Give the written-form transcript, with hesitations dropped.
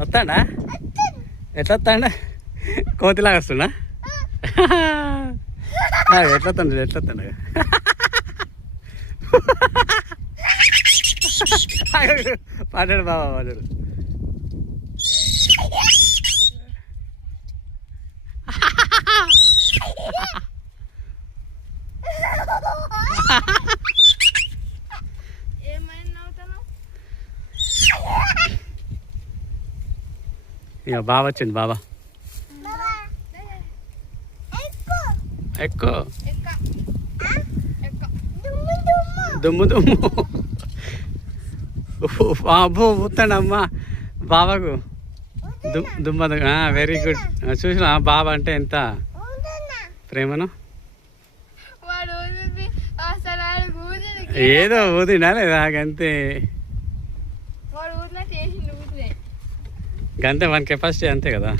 వస్తాడా? ఎట్లా వస్తాడా? కోతిలాగా వస్తున్నా? ఎట్లా వస్తాడు? ఎట్లా వస్తాడు? పడ్డాడు బాబా, పడ్డాడు. ఇక బాబా వచ్చింది. బాబా ఎక్కువ దుమ్ము దుమ్ము బాబు ఊతాడమ్మా బాబాకు దుమ్మ. Very good. చూసిన బాబా అంటే ఎంత ప్రేమను. ఏదో ఊదినా లేదా గంతే, గంతే మన కెపాసిటీ అంతే కదా.